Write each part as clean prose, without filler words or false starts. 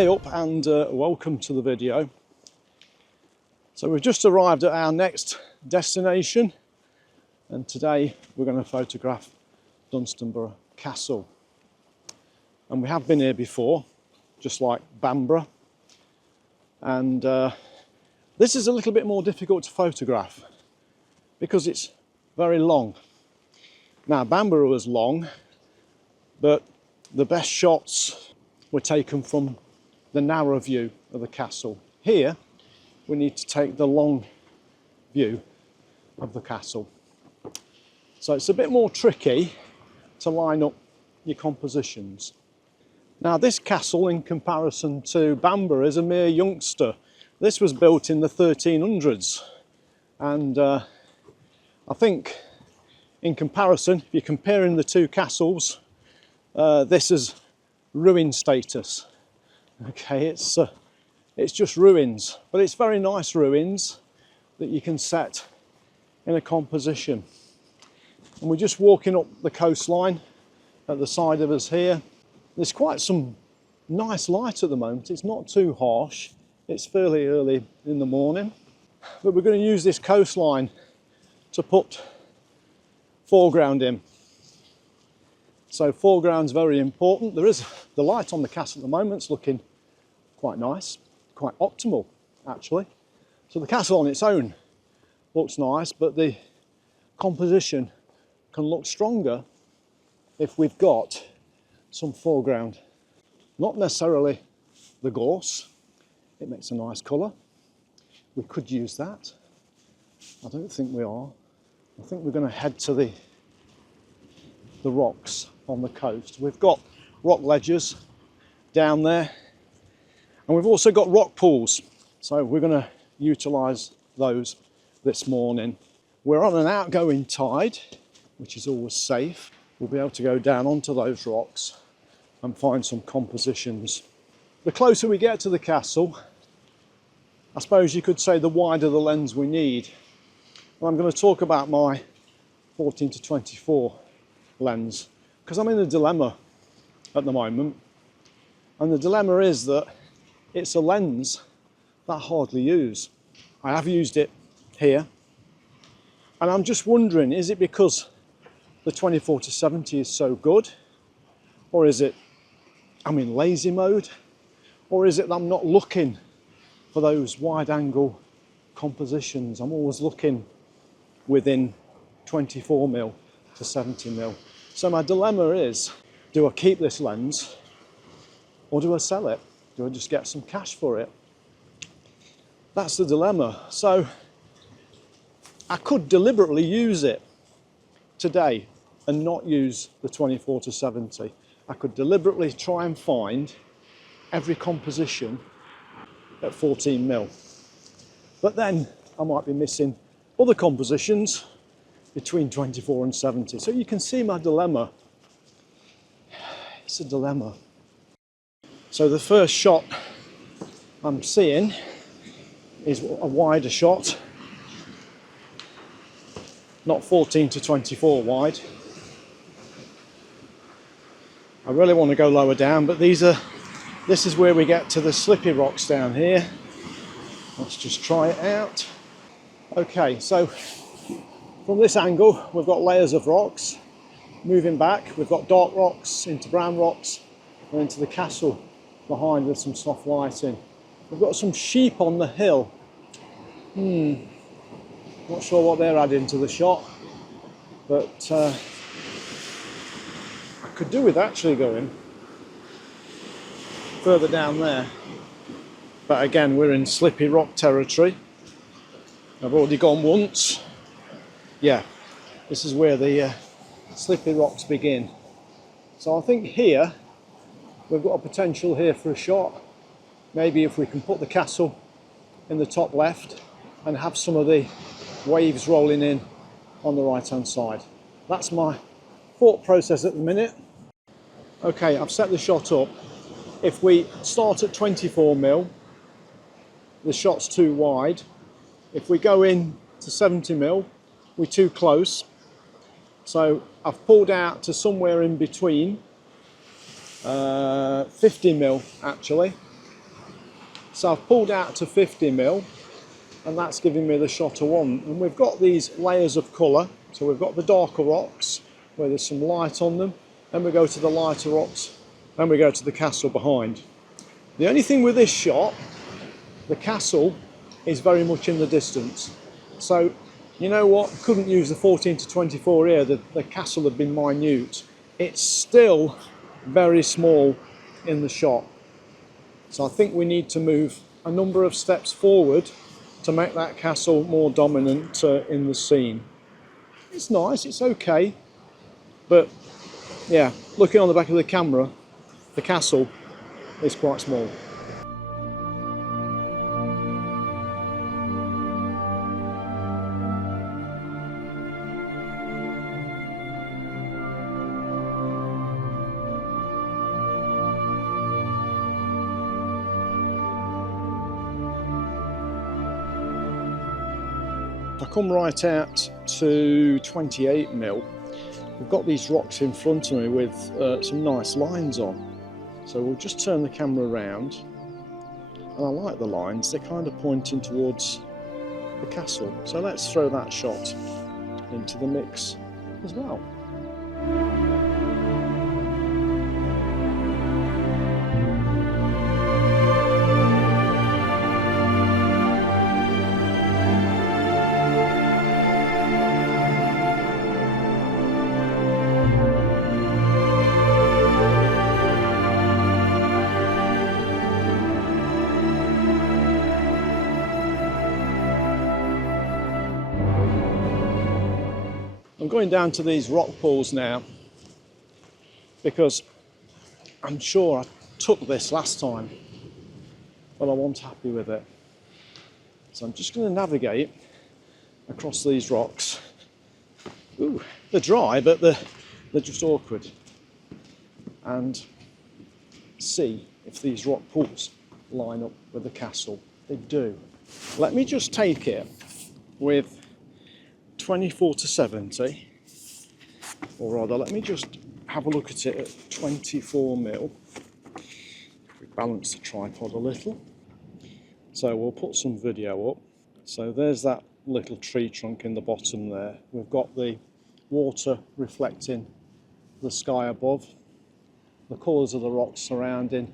Hey up and welcome to the video. So we've just arrived at our next destination, and today we're going to photograph Dunstanburgh Castle. And we have been here before, just like Benro, and this is a little bit more difficult to photograph because it's very long. Now Benro was long, but the best shots were taken from the narrow view of the castle. Here we need to take the long view of the castle. So it's a bit more tricky to line up your compositions. Now this castle, in comparison to Benro, is a mere youngster. This was built in the 1300s, and I think in comparison, if you're comparing the two castles, this is ruin status. Okay, it's just ruins, but it's very nice ruins that you can set in a composition. And we're just walking up the coastline at the side of us here. There's quite some nice light at the moment. It's not too harsh. It's fairly early in the morning, but we're going to use this coastline to put foreground in. So foreground's very important. There is the light on the castle at the moment. It's looking quite nice, quite optimal actually. So the castle on its own looks nice, but the composition can look stronger if we've got some foreground. Not necessarily the gorse. It makes a nice colour. We could use that. I don't think we are. I think we're going to head to the rocks on the coast. We've got rock ledges down there, and we've also got rock pools, so we're going to utilise those this morning. We're on an outgoing tide, which is always safe. We'll be able to go down onto those rocks and find some compositions. The closer we get to the castle, I suppose you could say the wider the lens we need. And I'm going to talk about my 14-24 lens, because I'm in a dilemma at the moment, and the dilemma is that it's a lens that I hardly use. I have used it here, and I'm just wondering, is it because the 24-70 is so good, or is it I'm in lazy mode, or is it that I'm not looking for those wide angle compositions? I'm always looking within 24mm to 70mm. So my dilemma is, do I keep this lens or do I sell it? Do I just get some cash for it? That's the dilemma. So I could deliberately use it today and not use the 24-70. I could deliberately try and find every composition at 14mm. But then I might be missing other compositions between 24 and 70. So you can see my dilemma. It's a dilemma. So the first shot I'm seeing is a wider shot, not 14-24 wide. I really want to go lower down, but this is where we get to the slippy rocks down here. Let's just try it out. Okay, so from this angle, we've got layers of rocks. Moving back, we've got dark rocks into brown rocks and into the castle behind with some soft lighting. We've got some sheep on the hill. Not sure what they're adding to the shot, but I could do with actually going further down there. But again, we're in slippy rock territory. I've already gone once. Yeah, this is where the slippy rocks begin. So I think here, we've got a potential here for a shot. Maybe if we can put the castle in the top left and have some of the waves rolling in on the right hand side. That's my thought process at the minute. Okay, I've set the shot up. If we start at 24mm, the shot's too wide. If we go in to 70mm, we're too close. So I've pulled out to somewhere in between, 50mm actually, So I've pulled out to 50mm, and that's giving me the shot I want. And we've got these layers of colour. So we've got the darker rocks where there's some light on them, then we go to the lighter rocks, then we go to the castle behind. The only thing with this shot, the castle is very much in the distance. So you know what, couldn't use the 14 to 24 here, the castle had been minute. It's still very small in the shot. So I think we need to move a number of steps forward to make that castle more dominant in the scene. It's nice, it's okay, but yeah, looking on the back of the camera, the castle is quite small. I come right out to 28mm. We've got these rocks in front of me with some nice lines on. So we'll just turn the camera around, and I like the lines, they're kind of pointing towards the castle. So let's throw that shot into the mix as well. I'm going down to these rock pools now because I'm sure I took this last time, but I wasn't happy with it. So I'm just going to navigate across these rocks. Ooh, they're dry, but they're just awkward. And see if these rock pools line up with the castle. They do. Let me just take it with 24 to 70, or rather let me just have a look at it at 24mm. We balance the tripod a little, so we'll put some video up. So there's that little tree trunk in the bottom there. We've got the water reflecting the sky above, the colours of the rocks surrounding,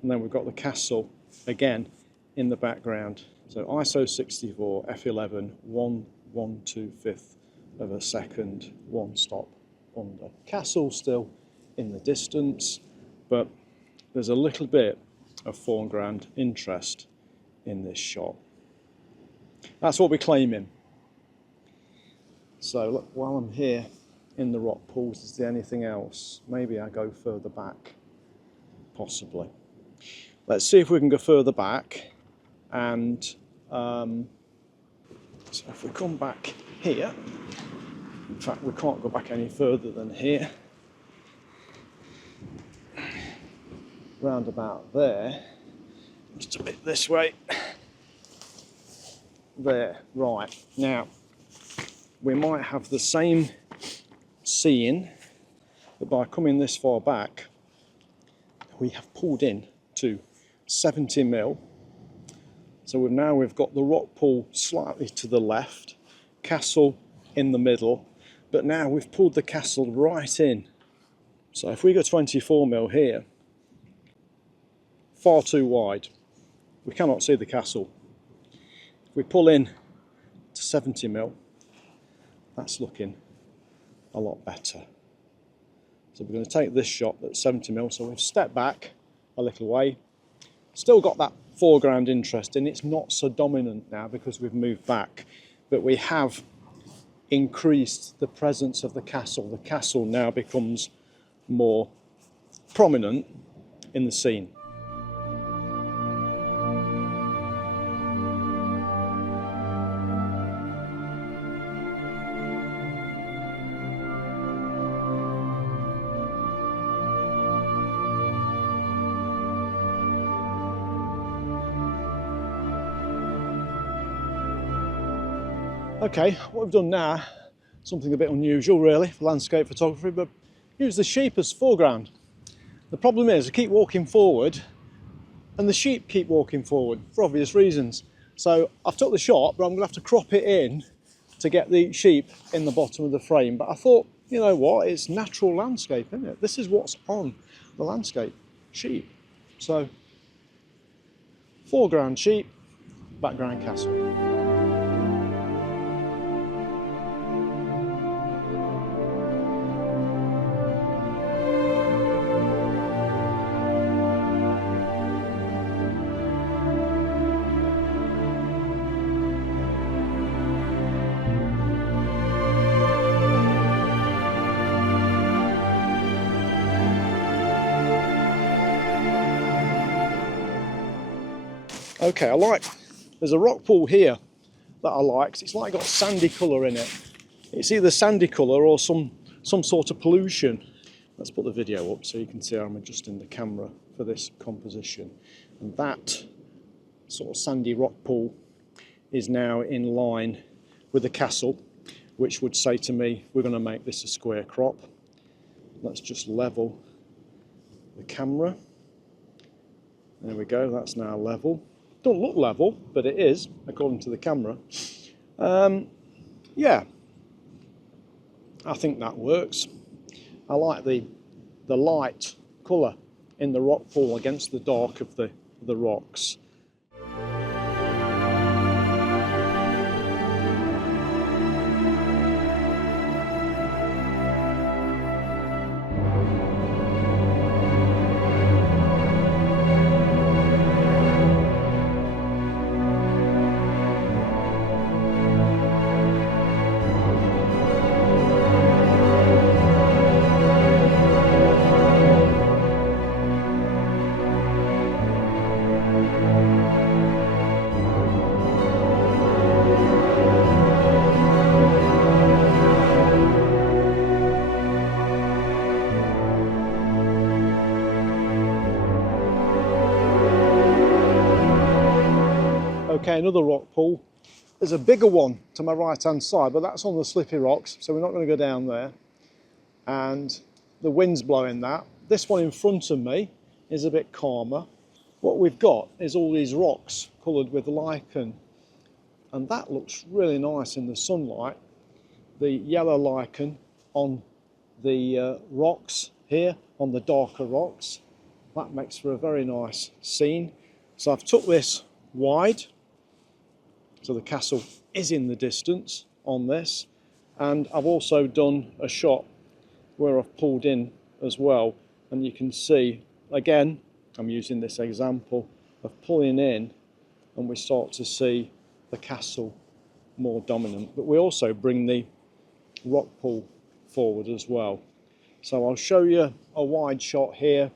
and then we've got the castle again in the background. So ISO 64 f11 1/125th of a second, one stop under. Castle still in the distance, but there's a little bit of foreground interest in this shot. That's what we're claiming. So look, while I'm here in the rock pools, is there anything else? Maybe I go further back, possibly. Let's see if we can go further back, and so if we come back here, in fact we can't go back any further than here, round about there, just a bit this way, there, right. Now, we might have the same scene, but by coming this far back, we have pulled in to 70mm. So we've got the rock pool slightly to the left, castle in the middle, but now we've pulled the castle right in. So if we go 24mm here, far too wide, we cannot see the castle. If we pull in to 70mm, that's looking a lot better. So we're going to take this shot at 70mm, so we've stepped back a little way, still got that foreground interest, and it's not so dominant now because we've moved back, but we have increased the presence of the castle. The castle now becomes more prominent in the scene. Okay, what we've done now, something a bit unusual really for landscape photography, but use the sheep as foreground. The problem is I keep walking forward and the sheep keep walking forward for obvious reasons. So I've took the shot, but I'm going to have to crop it in to get the sheep in the bottom of the frame. But I thought, you know what, it's natural landscape, isn't it? This is what's on the landscape, sheep. So foreground sheep, background castle. Okay, there's a rock pool here that I like. It's like got sandy colour in it. It's either sandy colour or some sort of pollution. Let's put the video up so you can see how I'm adjusting the camera for this composition. And that sort of sandy rock pool is now in line with the castle, which would say to me, we're going to make this a square crop. Let's just level the camera. There we go, that's now level. Don't look level, but it is, according to the camera. Yeah, I think that works. I like the light colour in the rock pool against the dark of the rocks. Okay, another rock pool. There's a bigger one to my right hand side, but that's on the slippy rocks, so we're not going to go down there. And the wind's blowing that. This one in front of me is a bit calmer. What we've got is all these rocks coloured with lichen, and that looks really nice in the sunlight. The yellow lichen on the rocks here, on the darker rocks. That makes for a very nice scene. So I've took this wide, so the castle is in the distance on this, and I've also done a shot where I've pulled in as well, and you can see, again, I'm using this example of pulling in, and we start to see the castle more dominant, but we also bring the rock pool forward as well. So I'll show you a wide shot here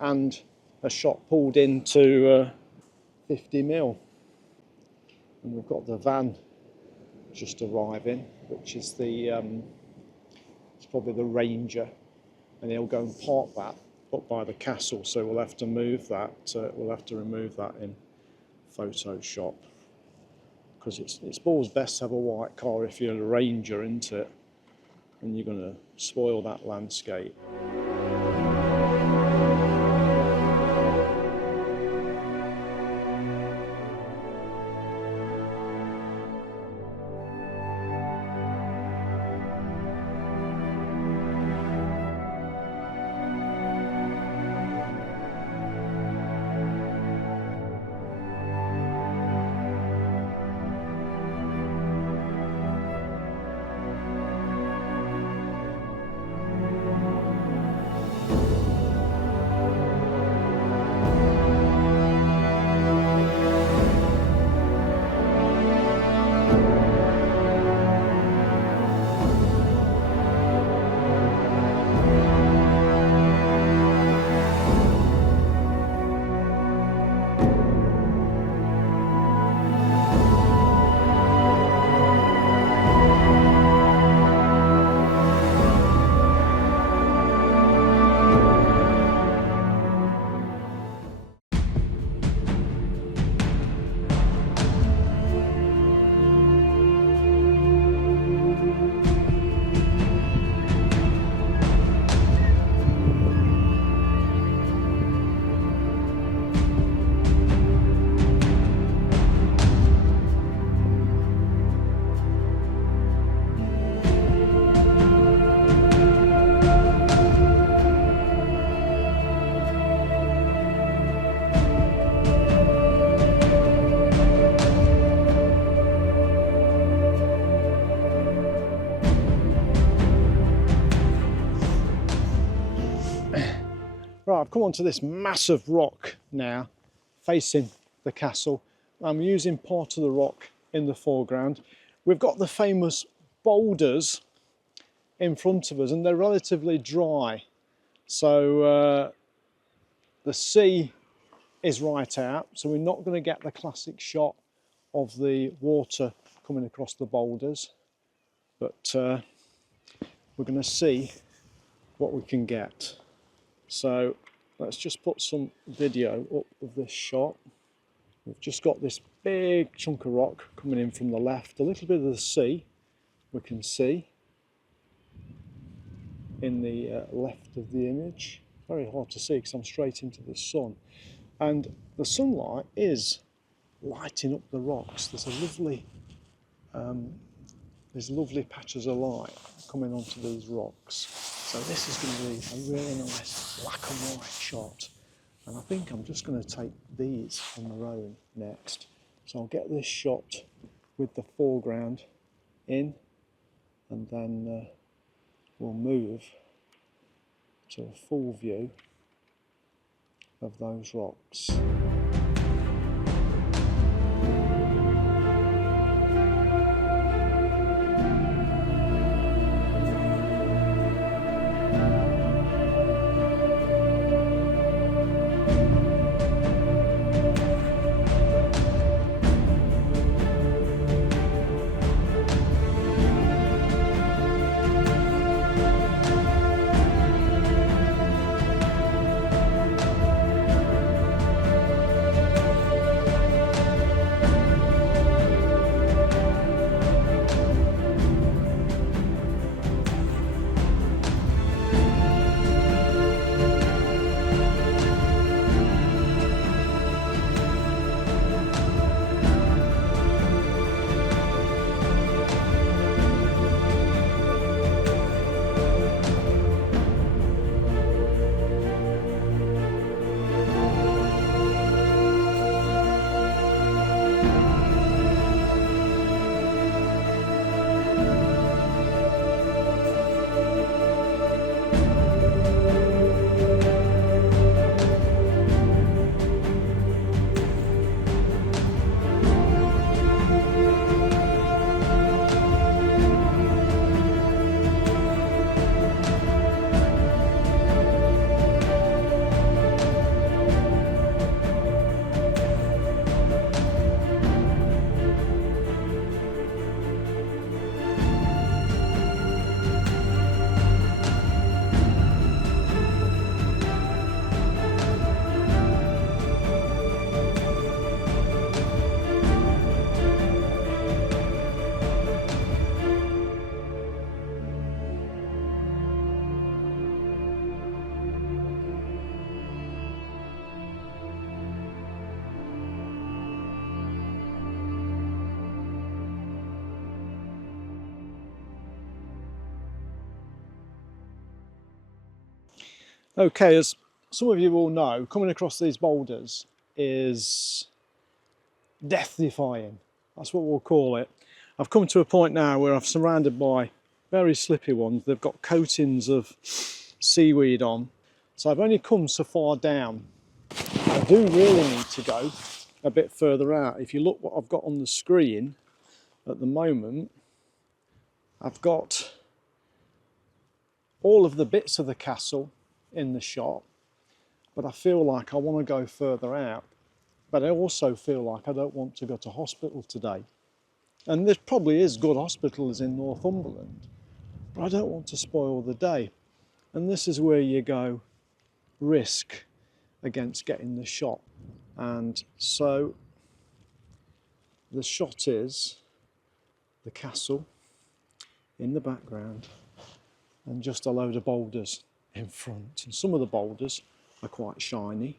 and a shot pulled into 50mm. And we've got the van just arriving, which is the it's probably the Ranger, and he'll go and park that up by the castle, so we'll have to move that. We'll have to remove that in Photoshop, because it's always best to have a white car if you're a Ranger, isn't it? And you're going to spoil that landscape. Right, I've come onto this massive rock now, facing the castle. I'm using part of the rock in the foreground. We've got the famous boulders in front of us, and they're relatively dry. So the sea is right out, so we're not going to get the classic shot of the water coming across the boulders, but we're going to see what we can get. So let's just put some video up of this shot. We've just got this big chunk of rock coming in from the left, a little bit of the sea we can see in the left of the image. Very hard to see because I'm straight into the sun, and the sunlight is lighting up the rocks. There's lovely patches of light coming onto these rocks. So this is going to be a really nice black and white shot, and I think I'm just going to take these on their own next. So I'll get this shot with the foreground in, and then we'll move to a full view of those rocks. Okay, as some of you will know, coming across these boulders is death-defying. That's what we'll call it. I've come to a point now where I'm surrounded by very slippy ones. They've got coatings of seaweed on. So I've only come so far down. I do really need to go a bit further out. If you look what I've got on the screen at the moment, I've got all of the bits of the castle in the shot, but I feel like I want to go further out, but I also feel like I don't want to go to hospital today. And there probably is good hospitals in Northumberland, but I don't want to spoil the day. And this is where you go risk against getting the shot. And so the shot is the castle in the background and just a load of boulders in front, and some of the boulders are quite shiny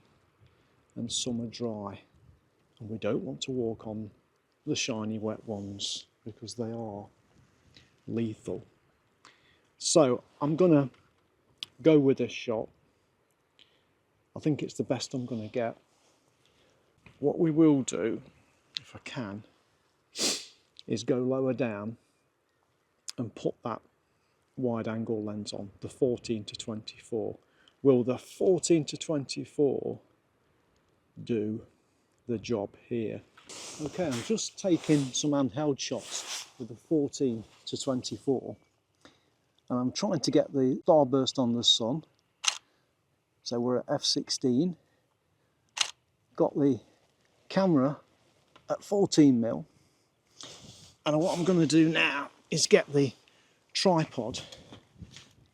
and some are dry, and we don't want to walk on the shiny wet ones because they are lethal. So I'm gonna go with this shot. I think it's the best I'm gonna get. What we will do, if I can, is go lower down and put that wide angle lens on, the 14 to 24, will the 14 to 24 do the job here? Okay, I'm just taking some handheld shots with the 14 to 24, and I'm trying to get the starburst on the sun. So we're at f16, got the camera at 14mm, and what I'm going to do now is get the tripod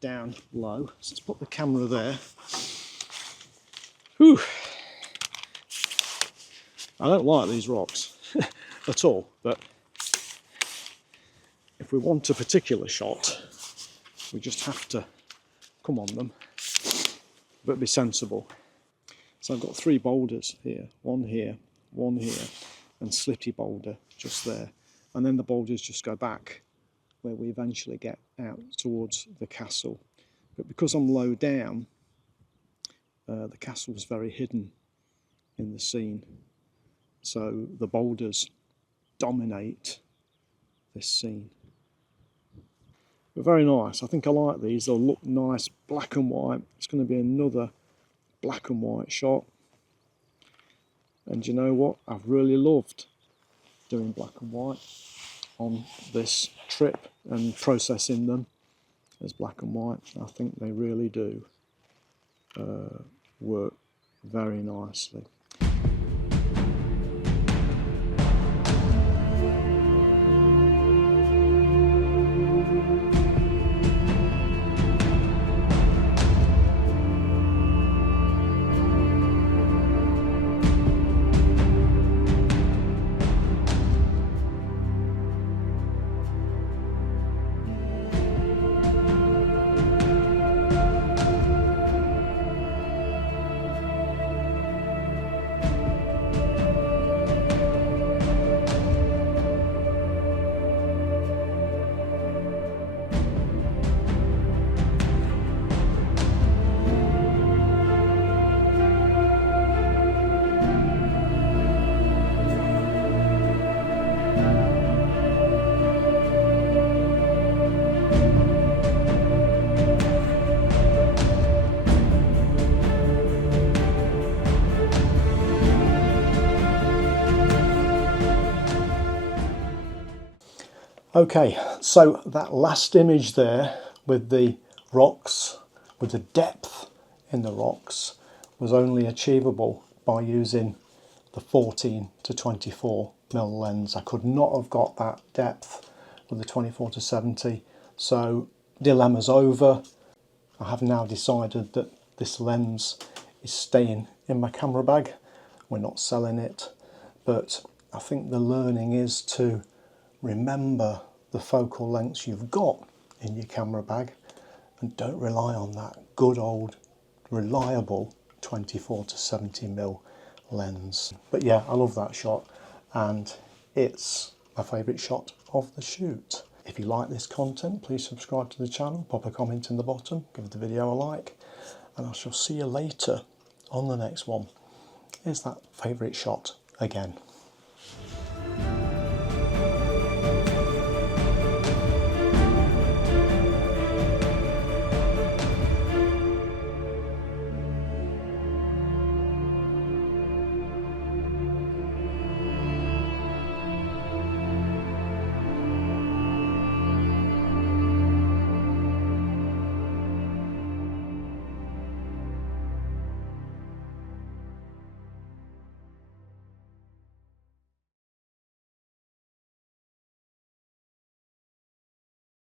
down low. So let's put the camera there. Whew. I don't like these rocks at all, but if we want a particular shot, we just have to come on them, but be sensible. So I've got 3 boulders here, one here, and slitty boulder just there. And then the boulders just go back where we eventually get out towards the castle. But because I'm low down, the castle is very hidden in the scene. So the boulders dominate this scene. But very nice. I think I like these. They'll look nice, black and white. It's going to be another black and white shot. And you know what? I've really loved doing black and white on this trip and processing them as black and white. I think they really do work very nicely. Okay, so that last image there with the rocks, with the depth in the rocks, was only achievable by using the 14 to 24mm lens. I could not have got that depth with the 24 to 70, so dilemma's over. I have now decided that this lens is staying in my camera bag. We're not selling it, but I think the learning is to remember the focal lengths you've got in your camera bag and don't rely on that good old reliable 24 to 70mm lens. But yeah, I love that shot and it's my favourite shot of the shoot. If you like this content, please subscribe to the channel, pop a comment in the bottom, give the video a like, and I shall see you later on the next one. Here's that favourite shot again.